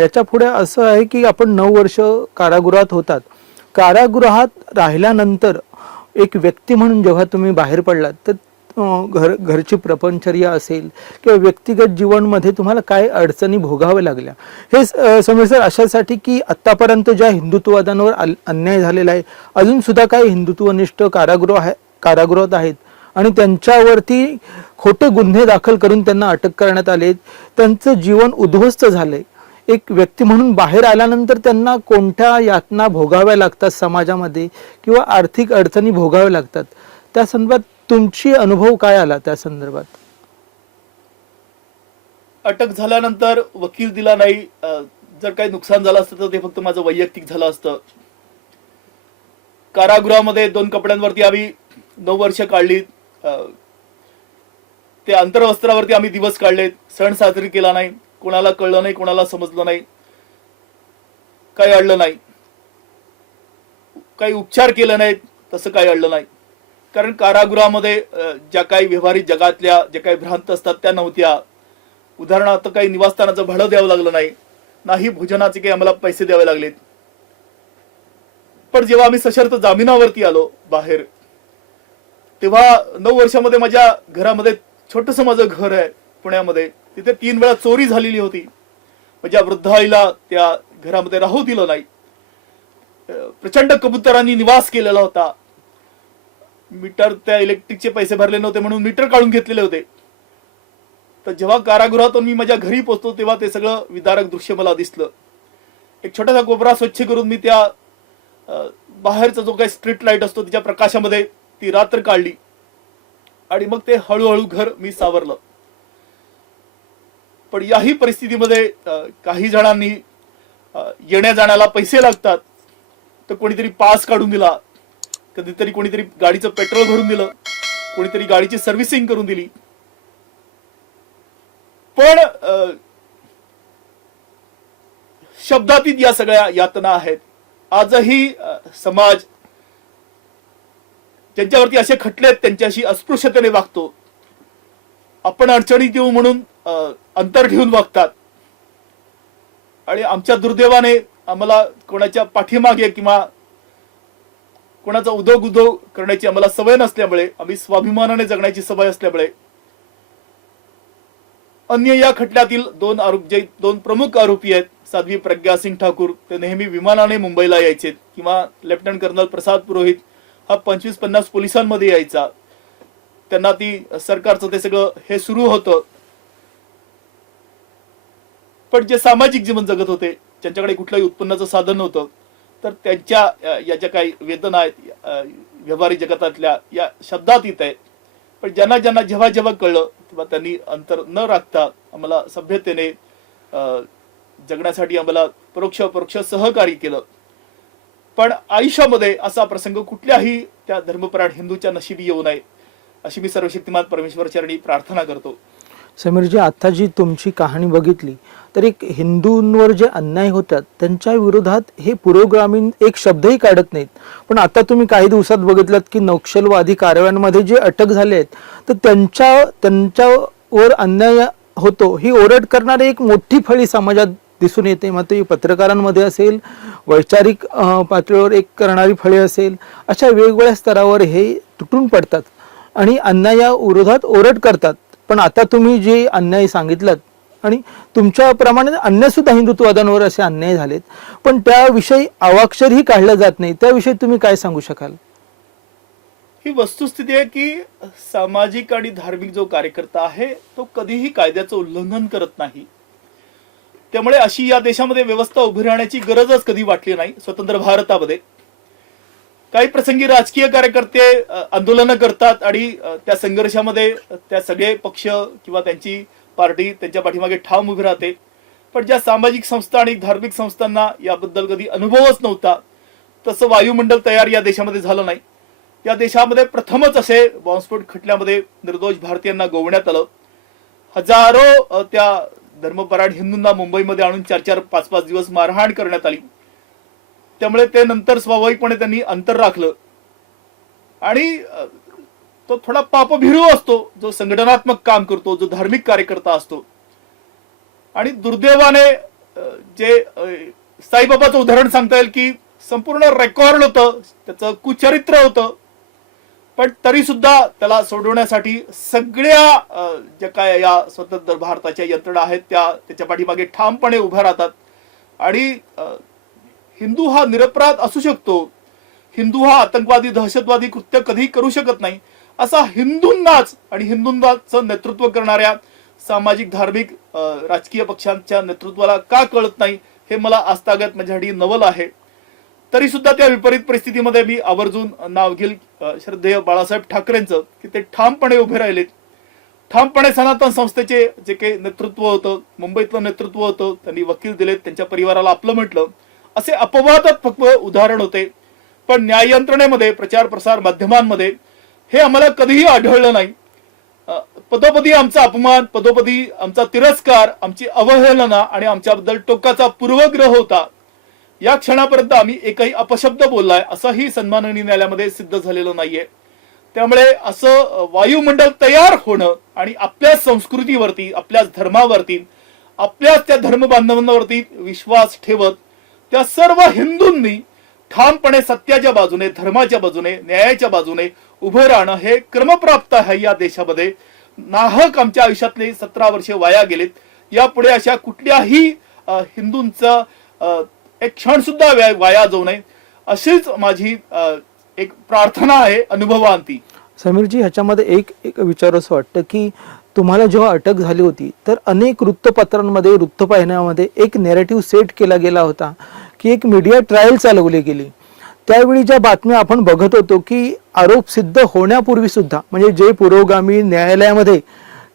याच्या पुढे असं आहे की आपण 9 वर्ष कारागृहात होतात. कारागृहात राहिल्यानंतर एक व्यक्ती म्हणून जेव्हा तुम्ही बाहेर पडलात तर घरची प्रपंचर्या असेल किंवा व्यक्तिगत जीवनमध्ये तुम्हाला काय अडचणी भोगाव्या लागल्या, हे समीर सर अशासाठी की आतापर्यंत ज्या हिंदुत्ववादांवर अन्याय झालेला आहे, अजून सुद्धा काही हिंदुत्वनिष्ठ कारागृहात आहेत आणि त्यांच्यावरती खोटे गुन्हे दाखल करून त्यांना अटक करण्यात आले, त्यांचं जीवन उद्ध्वस्त झालंय. एक व्यक्ती म्हणून बाहेर आल्यानंतर त्यांना कोणत्या यातना भोगाव्या लागतात समाजामध्ये किंवा आर्थिक अडचणी भोगाव्या लागतात, त्या संदर्भात तुमची अनुभव काय आला? त्या संदर्भात अटक झाल्यानंतर वकील दिला नाही, जर काही नुकसान झालं असतं तर ते फक्त माझं वैयक्तिक झालं असतं. कारागृहामध्ये 2 कपड्यांवरती आम्ही 9 वर्ष काढली. ते अंतर्वस्त्रावरती आम्ही दिवस काढलेत. सण साजरी केला नाही, कोणाला कळलं नाही, कोणाला समजलं नाही, काही अडलं नाही, काही उपचार केले नाहीत, तसं काही अडलं नाही. कारण कारागृहामध्ये ज्या काही व्यवहारिक जगातल्या ज्या काही भ्रांत असतात त्या नव्हत्या. उदाहरणार्थ काही निवासस्थानाचं भाडं द्यावं लागलं नाही भोजनाचे काही आम्हाला पैसे द्यावे लागलेत. पण जेव्हा आम्ही सशर्त जामिनावरती आलो बाहेर, तेव्हा 9 वर्षामध्ये माझ्या घरामध्ये छोटस माझं घर आहे पुण्यामध्ये, तिथे 3 वेळा चोरी झालेली होती. माझ्या वृद्ध आईला त्या घरामध्ये राहू दिलं नाही. प्रचंड कबुतरांनी निवास केलेला होता. मीटर, त्या इलेक्ट्रिकचे पैसे भरले नव्हते म्हणून मीटर काढून घेतलेले होते. तर जेव्हा कारागृहातून मी माझ्या घरी पोहोचतो तेव्हा ते सगळं विदारक दृश्य मला दिसलं. एक छोटासा कोपरा स्वच्छ करून मी त्या बाहेरचा जो काही स्ट्रीट लाईट असतो तिच्या प्रकाशामध्ये ती रात्र काढली आणि मग ते हळूहळू घर मी सावरलं. पण याही परिस्थितीमध्ये काही जणांनी येण्या जाण्याला पैसे लागतात तर कोणीतरी पास काढून दिला, कधीतरी कोणीतरी गाडीचं पेट्रोल भरून दिलं, कोणीतरी गाडीची सर्व्हिसिंग करून दिली. पण शब्दातीत या सगळ्या यातना आहेत. आजही समाज ज्यांच्यावरती असे खटले आहेत त्यांच्याशी अस्पृश्यतेने वागतो. आपण अडचणीत येऊ म्हणून अंतर ठेवून वागतात आणि आमच्या दुर्दैवाने आम्हाला कोणाच्या पाठीमागे किंवा कोणाचा उद्योग करण्याची आम्हाला सवय नसल्यामुळे, आम्ही स्वाभिमानाने जगण्याची सवय असल्यामुळे अन्य या खटल्यातील दोन प्रमुख आरोपी आहेत, साध्वी प्रज्ञा सिंग ठाकूर, ते नेहमी विमानाने मुंबईला यायचे, किंवा लेफ्टनंट कर्नल प्रसाद पुरोहित हा 25-50 पोलिसांमध्ये यायचा. त्यांना ती सरकारचं ते सगळं हे सुरू होतं. पण जे सामाजिक जीवन जगत होते, ज्यांच्याकडे कुठलंही उत्पन्नाचं साधन नव्हतं, तर त्यांच्या या ज्या काही वेदना आहेत व्यवहारिक जगतातल्या, या शब्दात येत आहेत. पण ज्यांना जेव्हा कळलं तेव्हा त्यांनी अंतर न राखता आम्हाला सभ्यतेने जगण्यासाठी आम्हाला परोक्ष अपरोक्ष सहकार्य केलं. पण आयुष्यामध्ये असा प्रसंग कुठल्याही त्या धर्मपरायण हिंदूच्या नशिबी येऊ नये अशी मी सर्वशक्तिमान परमेश्वर चरणी प्रार्थना करतो. समीरजी, आता जी तुमची कहाणी बघितली तर एक हिंदूंवर जे अन्याय होतात त्यांच्या विरोधात हे पुरोगामी एक शब्दही काढत नाहीत. पण आता तुम्ही काही दिवसात बघितलं की नक्षलवादी कारवायांमध्ये जे अटक झाले आहेत तर त्यांच्यावर अन्याय होतो ही ओरड करणारी एक मोठी फळी समाजात दिसून येते. मग ती पत्रकारांमध्ये असेल, वैचारिक पातळीवर एक करणारी फळी असेल, अशा वेगवेगळ्या स्तरावर हे तुटून पडतात आणि अन्यायाविरोधात ओरड करतात. पण आता तुम्ही जे अन्याय सांगितलात आणि तुमच्याप्रमाणे अन्य सुद्धा हिंदुत्ववाद्यांवर असे अन्याय झालेत, पण त्याविषयी अवाक्षरही काढलं जात नाही, त्याविषयी तुम्ही काय सांगू शकाल? ही वस्तुस्थिती आहे की सामाजिक आणि धार्मिक जो कार्यकर्ता आहे तो कधीही कायद्याचं उल्लंघन करत नाही. त्यामुळे अशी या देशामध्ये व्यवस्था उभी राहण्याची गरजच कधी वाटली नाही. स्वतंत्र भारतामध्ये काही प्रसंगी राजकीय कार्यकर्ते आंदोलनं करतात आणि त्या संघर्षामध्ये त्या सगळे पक्ष किंवा त्यांची पार्टी त्यांच्या पाठीमागे ठाम उभी राहते. पण ज्या सामाजिक संस्था आणि धार्मिक संस्थांना याबद्दल कधी अनुभवच नव्हता, तसं वायुमंडल तयार या देशामध्ये झालं नाही. या देशामध्ये प्रथमच असे बॉम्बस्फोट खटल्यामध्ये निर्दोष भारतीयांना गोवण्यात आलं. हजारो त्या धर्मपरायण हिंदूंना मुंबईमध्ये आणून 4-4, 5-5 दिवस मारहाण करण्यात आली. त्यामुळे ते नंतर स्वाभाविकपणे त्यांनी अंतर राखलं आणि तो थोडा पापभिरू असतो जो संघटनात्मक काम करतो, जो धार्मिक कार्यकर्ता असतो. आणि दुर्दैवाने जे साईबाबाचं उदाहरण सांगता येईल की संपूर्ण रेकॉर्ड होतं, त्याचं कुचरित्र होतं, पण तरी सुद्धा त्याला सोडवण्यासाठी सगळ्या ज्या काय या स्वतंत्र भारताच्या यंत्रणा आहेत त्या त्याच्या पाठीमागे ठामपणे उभ्या राहतात. आणि हिंदू हा निरपराध असू शकतो, हिंदू हा आतंकवादी दहशतवादी कृत्य कधी करू शकत नाही, असा हिंदूंनाच आणि हिंदूंचं नेतृत्व करणाऱ्या सामाजिक धार्मिक राजकीय पक्षांच्या नेतृत्वाला का कळत नाही हे मला आजतागत माझ्यासाठी नवल आहे. तरी सुद्धा त्या विपरीत परिस्थितीमध्ये मी आवर्जून नाव घेईल श्रद्धेय बाळासाहेब ठाकरेंचं की ते ठामपणे उभे राहिलेत. ठामपणे सनातन संस्थेचे जे काही नेतृत्व होतं, मुंबईतलं नेतृत्व होतं, त्यांनी वकील दिलेत, त्यांच्या परिवाराला आपलं म्हटलं, असे अपवादात फक्त उदाहरण होते. पण न्याय यंत्रणेमध्ये, प्रचार प्रसार माध्यमांमध्ये हे आम्हाला कधीही आढळलं नाही. पदोपदी आमचा अपमान, पदोपदी आमचा तिरस्कार, आमची अवहेलना आणि आमच्याबद्दल टोकाचा पूर्वग्रह होता. या क्षणापर्यंत आम्ही एकही अपशब्द बोललाय असंही सन्माननीय न्यायालयामध्ये सिद्ध झालेलं नाहीये. त्यामुळे असं वायुमंडल तयार होणं आणि आपल्या संस्कृतीवरती, आपल्याच धर्मावरती, आपल्याच त्या धर्म बांधवांवरती विश्वास ठेवत त्या सर्व हिंदूंनी ठामपणे सत्याच्या बाजूने, धर्माच्या बाजूने, न्यायाच्या बाजूने उभं राहणं हे क्रमप्राप्त आहे या देशामध्ये. नाहक आमच्या आयुष्यातले 17 वर्षे वाया गेलेत. यापुढे अशा कुठल्याही हिंदूंचा एक क्षण सुद्धा वाया जाऊ नये अशीच माझी एक प्रार्थना आहे अनुभवांती. समीरजी, ह्याच्यामध्ये एक विचारावंसं वाटतं की तुम्हाला जेव्हा अटक झाली होती तर अनेक वृत्तपत्रांमध्ये, वृत्तवाहिन्यांमध्ये एक नॅरेटिव्ह सेट केला गेला होता की एक मीडिया ट्रायल चालवली गेली. त्यावेळी ज्या बातम्या आपण बघत होतो की आरोप सिद्ध होण्यापूर्वी सुद्धा, म्हणजे जे पुरोगामी न्यायालयामध्ये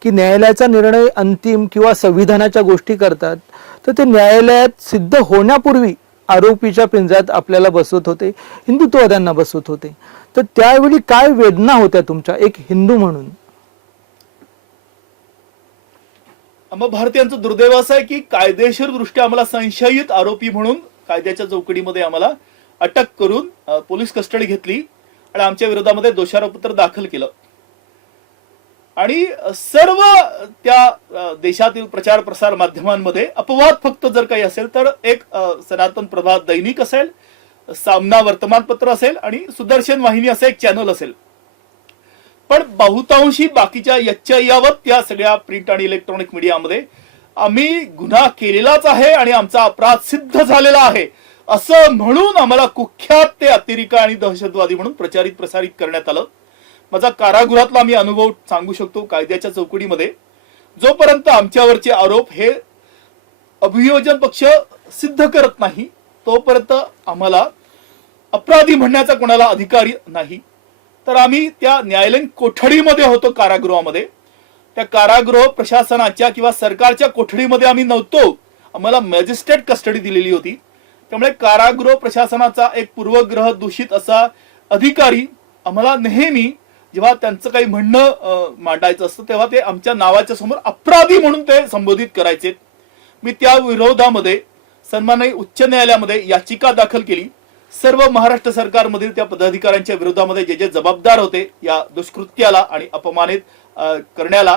की न्यायालयाचा निर्णय अंतिम किंवा संविधानाच्या गोष्टी करतात, तर ते न्यायालयात सिद्ध होण्यापूर्वी आरोपीच्या पिंजऱ्यात आपल्याला बसवत होते, हिंदुत्ववाद्यांना बसवत होते. तर त्यावेळी काय वेदना होत्या तुमच्या एक हिंदू म्हणून? आम्हा भारतीयांचं दुर्दैव असं आहे की कायदेशीर दृष्ट्या आम्हाला संशयित आरोपी म्हणून कायद्याच्या चौकटीमध्ये आम्हाला अटक करून पोलीस कस्टडी घेतली आणि आमच्या विरोधामध्ये दोषारोपपत्र दाखल केलं. आणि सर्व त्या देशातील प्रचार प्रसार माध्यमांमध्ये अपवाद फक्त जर काही असेल तर एक सनातन प्रभात दैनिक असेल, सामना वर्तमानपत्र असेल आणि सुदर्शन वाहिनी असं एक चॅनल असेल. पण बहुतांशी बाकीच्या यावत त्या सगळ्या प्रिंट आणि इलेक्ट्रॉनिक मीडियामध्ये आम्ही गुन्हा केलेलाच आहे आणि आमचा अपराध सिद्ध झालेला आहे असं म्हणून आम्हाला कुख्यात ते अतिरेकी आणि दहशतवादी म्हणून प्रसारित करण्यात आलं. माझा कारागृहातला मी अनुभव सांगू शकतो. कायद्याच्या चौकटीमध्ये जोपर्यंत आमच्यावरचे आरोप हे अभियोजन पक्ष सिद्ध करत नाही तोपर्यंत आम्हाला अपराधी म्हणण्याचा कोणाला अधिकार नाही. तर आम्ही त्या न्यायालयीन कोठडीमध्ये होतो, कारागृहामध्ये. त्या कारागृह प्रशासनाच्या किंवा सरकारच्या कोठडीमध्ये आम्ही नव्हतो. आम्हाला मॅजिस्ट्रेट कस्टडी दिलेली होती. त्यामुळे कारागृह प्रशासनाचा एक पूर्वग्रह दूषित असा अधिकारी आम्हाला नेहमी जेव्हा त्यांचं काही म्हणणं मांडायचं असतं तेव्हा ते आमच्या नावाच्या समोर अपराधी म्हणून ते संबोधित करायचे. मी त्या विरोधामध्ये सन्माननीय उच्च न्यायालयामध्ये याचिका दाखल केली. सर्व महाराष्ट्र सरकारमधील त्या पदाधिकाऱ्यांच्या विरोधामध्ये जे जे जबाबदार होते या दुष्कृत्याला आणि अपमानित करण्याला,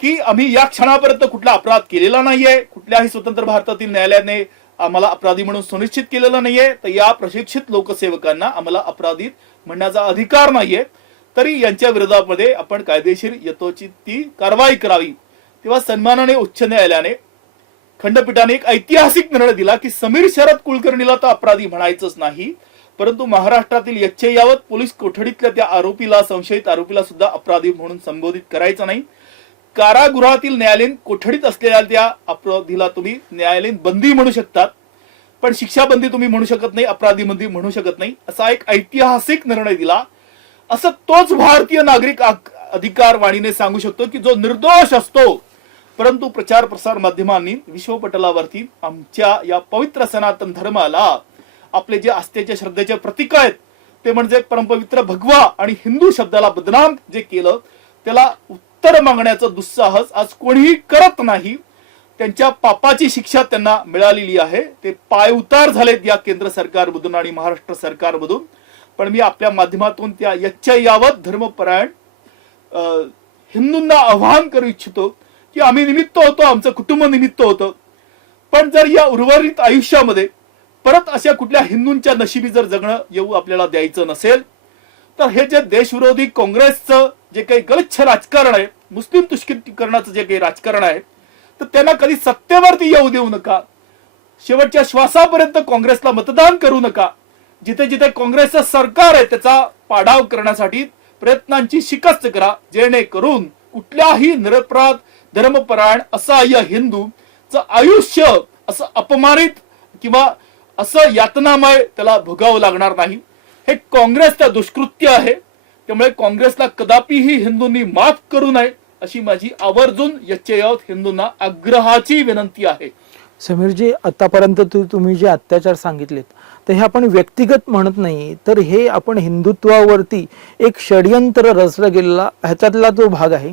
की आम्ही या क्षणापर्यंत कुठला अपराध केलेला नाहीये, कुठल्याही स्वतंत्र भारतातील न्यायालयाने आम्हाला अपराधी म्हणून सुनिश्चित केलेलं नाहीये, तर या प्रशिक्षित लोकसेवकांना आम्हाला अपराधी म्हणण्याचा अधिकार नाहीये. तरी यांच्या विरोधामध्ये आपण कायदेशीर यथोचित ती कारवाई करावी. तेव्हा सन्माननीय उच्च न्यायालयाने, खंडपीठाने एक ऐतिहासिक निर्णय दिला की समीर शरद कुलकर्णीला तर अपराधी म्हणायचंच नाही, परंतु महाराष्ट्रातील यावत पोलीस कोठडीतल्या त्या आरोपीला, संशयित आरोपीला सुद्धा अपराधी म्हणून संबोधित करायचं नाही. कारागृहातील न्यायालयीन कोठडीत असलेल्या त्या अपराधीला तुम्ही न्यायालयीन बंदी म्हणू शकतात, पण शिक्षाबंदी तुम्ही म्हणू शकत नाही, अपराधी बंदी म्हणू शकत नाही, असा एक ऐतिहासिक निर्णय दिला. असं तोच भारतीय नागरिक अधिकार वाणीने सांगू शकतो की जो निर्दोष असतो, परंतु प्रचार प्रसार माध्यमांनी विश्वपटलावरती आमच्या या पवित्र सनातन धर्माला, आपले जे आस्थेचे श्रद्धेचे प्रतीक आहेत ते म्हणजे परमपवित्र भगवा आणि हिंदू शब्दाला बदनाम जे केलं, त्याला उत्तर मागण्याचं दुस्साहस आज कोणीही करत नाही. त्यांच्या पापाची शिक्षा त्यांना मिळालेली आहे. ते पायउतार झालेत या केंद्र सरकारमधून आणि महाराष्ट्र सरकारमधून. पण मी आपल्या माध्यमातून त्या यावत धर्मपरायण हिंदूंना आवाहन करू इच्छितो की आम्ही निमित्त होतो, आमचं कुटुंब निमित्त होतं, पण जर या उर्वरित आयुष्यामध्ये परत अशा कुठल्या हिंदूंच्या नशिबी जर जगणं येऊ आपल्याला द्यायचं नसेल, तर हे जे देशविरोधी काँग्रेसचं जे काही गलिच्छ राजकारण आहे, मुस्लिम तुष्टीकरणाचं जे काही राजकारण आहे, तर त्यांना कधी सत्तेवरती येऊ देऊ नका. शेवटच्या श्वासापर्यंत काँग्रेसला मतदान करू नका. जिथे जिथे काँग्रेसचं सरकार आहे त्याचा पाडाव करण्यासाठी प्रयत्नांची शिकस्त करा, जेणेकरून कुठल्याही निरपराध धर्मपरायण असहाय्य हिंदूचं आयुष्य असं अपमानित किंवा असं यातनामय त्याला भोगावं लागणार नाही. हे काँग्रेसचं दुष्कृत्य आहे. त्यामुळे काँग्रेसला कदापिही हिंदूंनी माफ करू नये अशी माझी आवर्जून यावत हिंदूंना आग्रहाची विनंती आहे. समीरजी, आतापर्यंत तुम्ही जे अत्याचार सांगितलेत तर हे आपण व्यक्तिगत म्हणत नाही, तर हे आपण हिंदुत्वावरती एक षडयंत्र रचलं गेलेला ह्याच्यातला तो भाग आहे.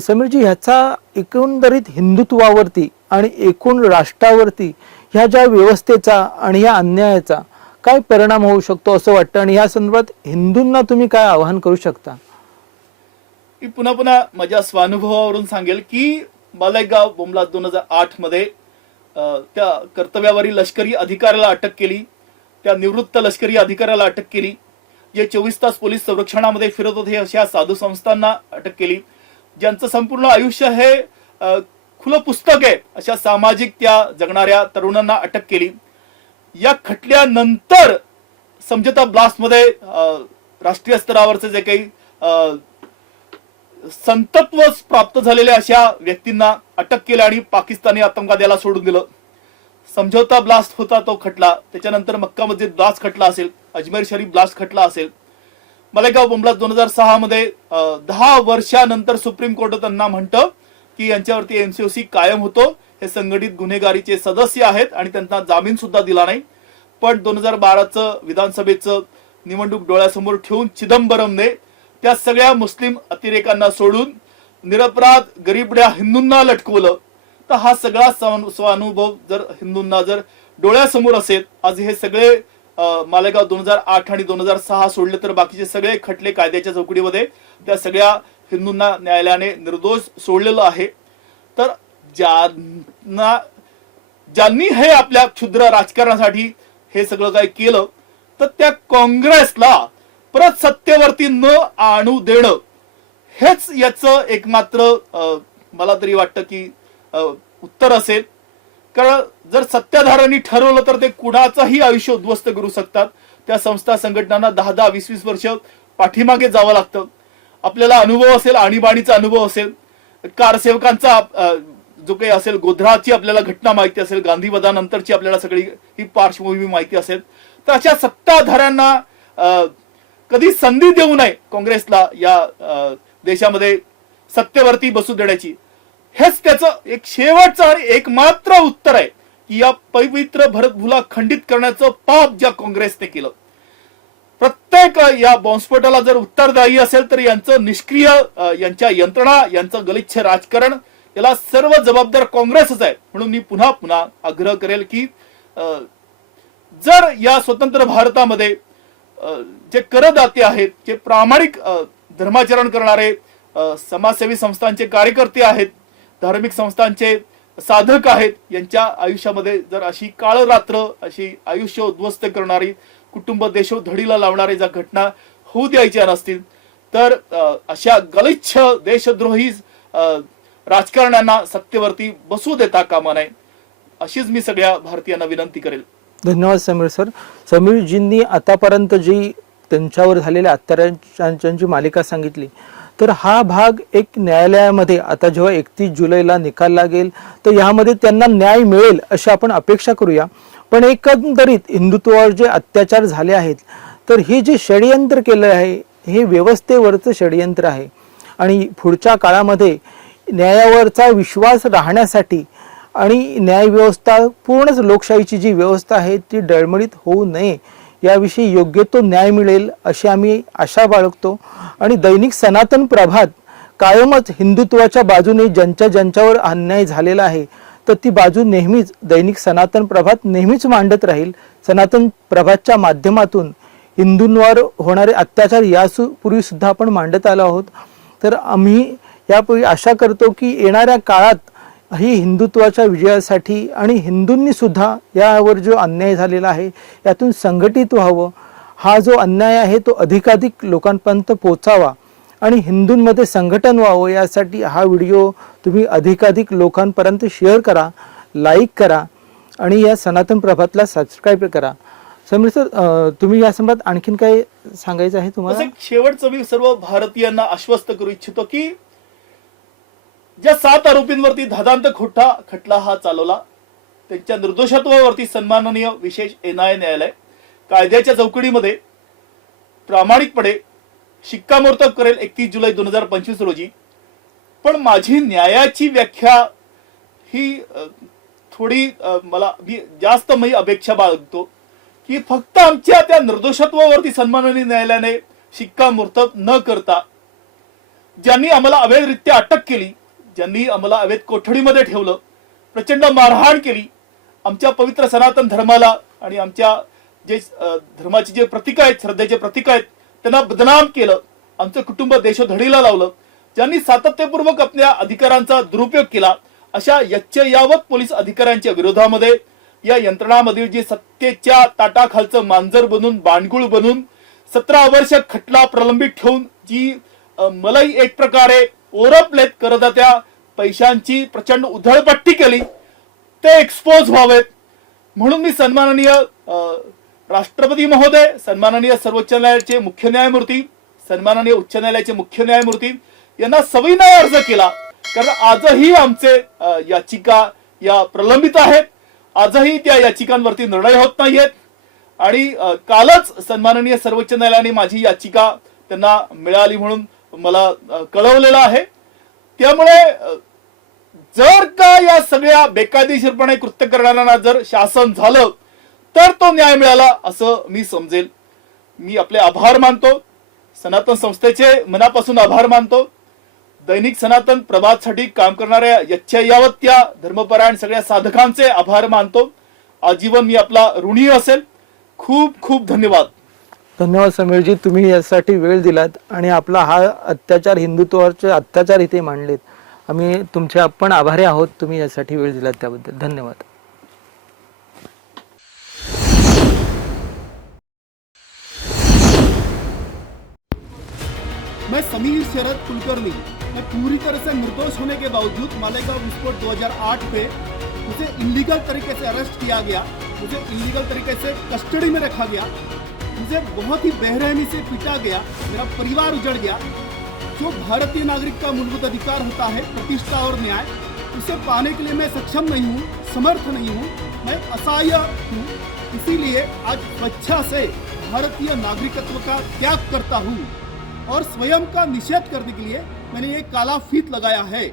समीरजी, ह्याचा एकंदरीत हिंदुत्वावरती आणि एकूण राष्ट्रावरती ह्या ज्या व्यवस्थेचा आणि ह्या अन्यायाचा काय परिणाम होऊ शकतो असं वाटतं, आणि या संदर्भात हिंदूंना तुम्ही काय आवाहन करू शकता? मी पुन्हा पुन्हा माझ्या स्वानुभवावरून सांगेल की मालेगाव बोंबलाद 2008 मध्ये त्या कर्तव्यावरील लष्करी अधिकाऱ्याला अटक केली, त्या निवृत्त लष्करी अधिकाऱ्याला अटक केली, जे 24 तास पोलीस संरक्षणामध्ये फिरत होते अशा साधू संस्थांना अटक केली, ज्यांचं संपूर्ण आयुष्य हे खुलं पुस्तक आहे अशा सामाजिक त्या जगणाऱ्या तरुणांना अटक केली. या खटल्यानंतर समझोता ब्लास्ट मध्ये राष्ट्रीय स्तरावरचे जे काही संतत्व प्राप्त झालेल्या अशा व्यक्तींना अटक केलं आणि पाकिस्तानी आतंकवाद्याला सोडून दिलं. समझोता ब्लास्ट होता तो खटला, त्याच्यानंतर मक्का मस्जिद ब्लास्ट खटला असेल, अजमेर शरीफ ब्लास्ट खटला असेल, मालेगाव बोंबलाद 2006 मध्ये 10 वर्षानंतर सुप्रीम कोर्ट त्यांना म्हणतं की यांच्यावरती एमसीओसी कायम होतो, हे संघटित गुन्हेगारीचे सदस्य आहेत आणि त्यांना जामीन सुद्धा दिला नाही. पण 2012चं विधानसभेचं निवडणूक डोळ्यासमोर ठेवून चिदंबरमने त्या सगळ्या मुस्लिम अतिरेकांना सोडून निरपराध गरीबड्या हिंदूंना लटकवलं. तर हा सगळा स्वानुभव जर हिंदूंना जर डोळ्यासमोर असेल, आज हे सगळे मालेगाव 2008 आणि 2006 सोडले तर बाकीचे सगळे खटले कायद्याच्या चौकटीमध्ये त्या सगळ्या हिंदूंना न्यायालयाने निर्दोष सोडलेलं आहे. तर ज्यांनी हे आपल्या क्षुद्र राजकारणासाठी हे सगळं काही केलं, तर त्या काँग्रेसला परत सत्तेवरती न आणू देणं हेच याचं एकमात्र मला तरी वाटतं की उत्तर असेल. कारण जर सत्ताधाऱ्यांनी ठरवलं तर ते कुणाचंही आयुष्य उद्ध्वस्त करू शकतात. त्या संस्था संघटनांना 10-10, 20-20 वर्ष पाठीमागे जावं लागतं. आपल्याला अनुभव असेल, आणीबाणीचा अनुभव असेल, कारसेवकांचा जो काही असेल, गोध्राची आपल्याला घटना माहिती असेल, गांधीवधानंतरची आपल्याला सगळी ही पार्श्वभूमी माहिती असेल. तर अशा सत्ताधाऱ्यांना कधी संधी देऊ नये काँग्रेसला या देशामध्ये सत्तेवरती बसू देण्याची. हेच त्याचं एक शेवटचं आणि एकमात्र उत्तर आहे की या पवित्र भरतभुला खंडित करण्याचं पाप ज्या काँग्रेसने केलं, प्रत्येक या बॉम्बस्फोटाला जर उत्तरदायी असेल तर यांचं निष्क्रिय यांच्या यंत्रणा, यांचं गलिच्छ राजकारण, याला सर्व जबाबदार काँग्रेसच आहे. म्हणून मी पुन्हा पुन्हा आग्रह करेल की जर या स्वतंत्र भारतामध्ये जे करदाते आहेत, जे प्रामाणिक धर्माचरण करणारे समाजसेवी संस्थांचे कार्यकर्ते आहेत, धार्मिक संस्थांचे साधक आहेत, यांच्या आयुष्यामध्ये जर अशी काळ रात्र, अशी आयुष्य उद्ध्वस्त करणारी, कुटुंब देशोधडीला लावणारी ज्या घटना होऊ द्यायच्या नसतील, तर अशा गलिच्छ देशद्रोही राजकारण्यांना सत्तेवरती बसू देता कामा नये, अशीच मी सगळ्या भारतीयांना विनंती करेल. धन्यवाद समीर सर. समीरजींनी आतापर्यंत जी त्यांच्यावर झालेल्या अत्याचारांची मालिका सांगितली, तर हा भाग एक न्यायालयामध्ये आता जेव्हा 31 जुलैला निकाल लागेल तर यामध्ये त्यांना न्याय मिळेल अशी आपण अपेक्षा करूया. पण एकंदरीत हिंदुत्वावर जे अत्याचार झाले आहेत, तर हे जे षडयंत्र केलं आहे हे व्यवस्थेवरचं षडयंत्र आहे. आणि पुढच्या काळामध्ये न्यायावरचा विश्वास राहण्यासाठी आणि न्यायव्यवस्था पूर्णच लोकशाहीची जी व्यवस्था आहे ती डळमळीत होऊ नये याविषयी योग्य तो न्याय मिळेल अशी आम्ही आशा बाळगतो. आणि दैनिक सनातन प्रभात कायमच हिंदुत्वाच्या बाजूने ज्यांच्यावर अन्याय झालेला आहे तर ती बाजू नेहमीच दैनिक सनातन प्रभात नेहमीच मांडत राहील. सनातन प्रभातच्या माध्यमातून हिंदूंवर होणारे अत्याचार यापूर्वी सुद्धा आपण मांडत आलो आहोत. तर आम्ही यापूर्वी आशा करतो की येणाऱ्या काळात ही हिंदुत्वाच्या विजयासाठी आणि हिंदूंनी सुद्धा यावर जो अन्याय झालेला आहे यातून संघटित व्हावं, हा जो अन्याय आहे तो अधिकाधिक लोकांपर्यंत पोचावा आणि हिंदूंमध्ये संघटन व्हावं, यासाठी हा व्हिडिओ तुम्ही अधिकाधिक लोकांपर्यंत शेअर करा, लाईक करा आणि या सनातन प्रभातला सबस्क्राईब करा. समीर सर, तुम्ही या संदर्भात आणखीन काय सांगायचं आहे तुम्हाला? शेवटचं मी सर्व भारतीयांना आश्वस्त करू इच्छितो की ज्या 7 आरोपींवरती धादांत खोटा खटला हा चालवला, त्यांच्या निर्दोषत्वावरती सन्माननीय विशेष NIA न्यायालय कायद्याच्या चौकटीमध्ये प्रामाणिकपणे शिक्कामोर्तब करेल 31 जुलै 2025 रोजी. पण माझी न्यायाची व्याख्या ही थोडी मी जास्त अपेक्षा बाळगतो की फक्त आमच्या त्या निर्दोषत्वावरती सन्माननीय न्यायालयाने शिक्कामोर्तब न करता ज्यांनी आम्हाला अवैधरित्या अटक केली, ज्यांनी आम्हाला अवैध कोठडीमध्ये ठेवलं, प्रचंड मारहाण केली, आमच्या पवित्र सनातन धर्माला आणि आमच्या जे धर्माची जे प्रतीक आहेत, श्रद्धेचे प्रतीक आहेत, त्यांना बदनाम केलं, आमचं कुटुंब देशोधडीला लावलं, ज्यांनी सातत्यपूर्वक आपल्या अधिकारांचा दुरुपयोग केला, अशा यच्चयावत पोलीस अधिकाऱ्यांच्या विरोधामध्ये या यंत्रणामधील जी सत्तेच्या ताटाखालचं मांजर बनून, बाणगुळ बनून 17 वर्ष खटला प्रलंबित ठेवून जी मलाई एक प्रकारे ओरपलेत करदात्या पैशांची प्रचंड उधळपट्टी केली, ते एक्सपोज व्हावेत म्हणून मी सन्माननीय राष्ट्रपती महोदय, सन्माननीय सर्वोच्च न्यायालयाचे मुख्य न्यायमूर्ती, सन्माननीय उच्च न्यायालयाचे मुख्य न्यायमूर्ती यांना सविनय अर्ज केला. कारण आजही आमचे याचिका या प्रलंबित आहेत, आजही त्या याचिकांवरती निर्णय होत नाहीयेत आणि कालच सन्माननीय सर्वोच्च न्यायालयाने माझी याचिका त्यांना मिळाली म्हणून मला कळवलेलं आहे. त्यामुळे जर का या सगळ्या बेकायदेशीरपणे कृत्य करणाऱ्यांना जर शासन झालं तर तो न्याय मिळाला असं मी समजेल. मी आपले आभार मानतो, सनातन संस्थेचे मनापासून आभार मानतो. दैनिक सनातन प्रभातसाठी काम करणाऱ्या यच्चयावत त्या धर्मपरायण सगळ्या साधकांचे आभार मानतो. आजीवन मी आपला ऋणी असेल. खूप खूप धन्यवाद. धन्यवाद समीरजी, तुम्ही यासाठी वेळ दिलात आणि आपला हा अत्याचार, हिंदुत्वावरचे अत्याचार इथे मांडलेत. आम्ही तुमचे आपण आभारी आहोत, तुम्ही यासाठी वेळ दिलात त्याबद्दल धन्यवाद. मैं समीर शरद कुलकर्णी, मैं पूरी तरह से निर्दोष होने के बावजूद मालेगांव विस्फोट 2008 पे मुझे इलीगल तरीके से अरेस्ट किया गया, मुझे इलीगल तरीके से कस्टडी में रखा गया, मुझे बहुत ही बेरहमी से पीटा गया, मेरा परिवार उजड़ गया. जो भारतीय नागरिक का मूलभूत अधिकार होता है, प्रतिष्ठा और न्याय, उसे पाने के लिए मैं सक्षम नहीं हूँ, समर्थ नहीं हूँ, मैं असहाय हूँ. इसीलिए आज स्वेच्छा से भारतीय नागरिकत्व का त्याग करता हूँ और स्वयं का निषेध करने के लिए मैंने ये काला फीत लगाया है.